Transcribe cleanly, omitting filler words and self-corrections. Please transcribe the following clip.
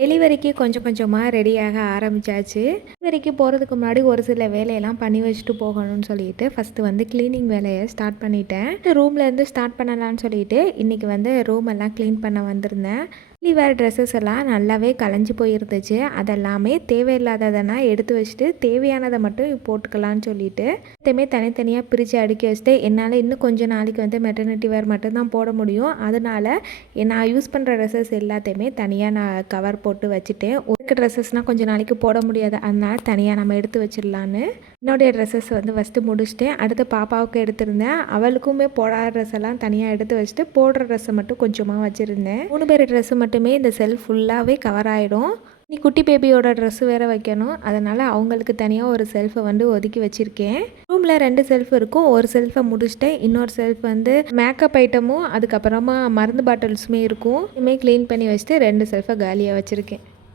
டெலிவரிக்கு கொஞ்சம் கொஞ்சமாக ரெடியாக ஆரம்பித்தாச்சு. டெலிவரிக்கு போகிறதுக்கு முன்னாடி ஒரு சில வேலையெல்லாம் பண்ணி வச்சுட்டு போகணும்னு சொல்லிட்டு ஃபஸ்ட்டு வந்து க்ளீனிங் வேலையை ஸ்டார்ட் பண்ணிட்டேன். ரூம்லேருந்து ஸ்டார்ட் பண்ணலான்னு சொல்லிட்டு இன்றைக்கி வந்து ரூம் எல்லாம் க்ளீன் பண்ண வந்திருந்தேன். வேறு ட்ரெஸ்ஸஸ் எல்லாம் நல்லாவே கலைஞ்சி போயிருந்துச்சு. அதெல்லாமே தேவையில்லாததெல்லாம் எடுத்து வச்சுட்டு தேவையானதை மட்டும் போட்டுக்கலான்னு சொல்லிட்டு எல்லாத்தையுமே தனித்தனியாக பிரித்து அடுக்கி வச்சுட்டு என்னால் இன்னும் கொஞ்சம் நாளைக்கு வந்து மெட்டர்னிட்டி வேர் மட்டும்தான் போட முடியும். அதனால் நான் யூஸ் பண்ணுற ட்ரெஸ்ஸஸ் எல்லாத்தையுமே தனியாக நான் கவர் போட்டு வச்சுட்டேன். ஒரு ட்ரெஸ்ஸஸ்னால் கொஞ்சம் நாளைக்கு போட முடியாது, அதனால் தனியாக நம்ம எடுத்து வச்சிடலான்னு என்னுடைய ட்ரெஸ்ஸஸ் வந்து ஃபஸ்ட்டு முடிச்சிட்டேன். அடுத்து பாப்பாவுக்கு எடுத்திருந்தேன். அவளுக்குமே போடாத ட்ரெஸ் எல்லாம் தனியாக எடுத்து வச்சுட்டு போடுற ட்ரெஸ்ஸை மட்டும் கொஞ்சமாக வச்சுருந்தேன். 3 பேர் ட்ரெஸ்ஸு மட்டுமே இந்த செல்ஃப் ஃபுல்லாகவே கவர் ஆகிடும். நீ குட்டி பேபியோட ட்ரெஸ்ஸு வேறு வைக்கணும், அதனால் அவங்களுக்கு தனியாக ஒரு செல்ஃபை வந்து ஒதுக்கி வச்சுருக்கேன். ரூமில் 2 செல்ஃப் இருக்கும். ஒரு செல்ஃபை முடிச்சிட்டேன், இன்னொரு செல்ஃப் வந்து மேக்கப் ஐட்டமும் அதுக்கப்புறமா மருந்து பாட்டில்ஸுமே இருக்கும். இனிமேல் க்ளீன் பண்ணி வச்சுட்டு 2 செல்ஃபை காலியாக வச்சுருக்கேன்.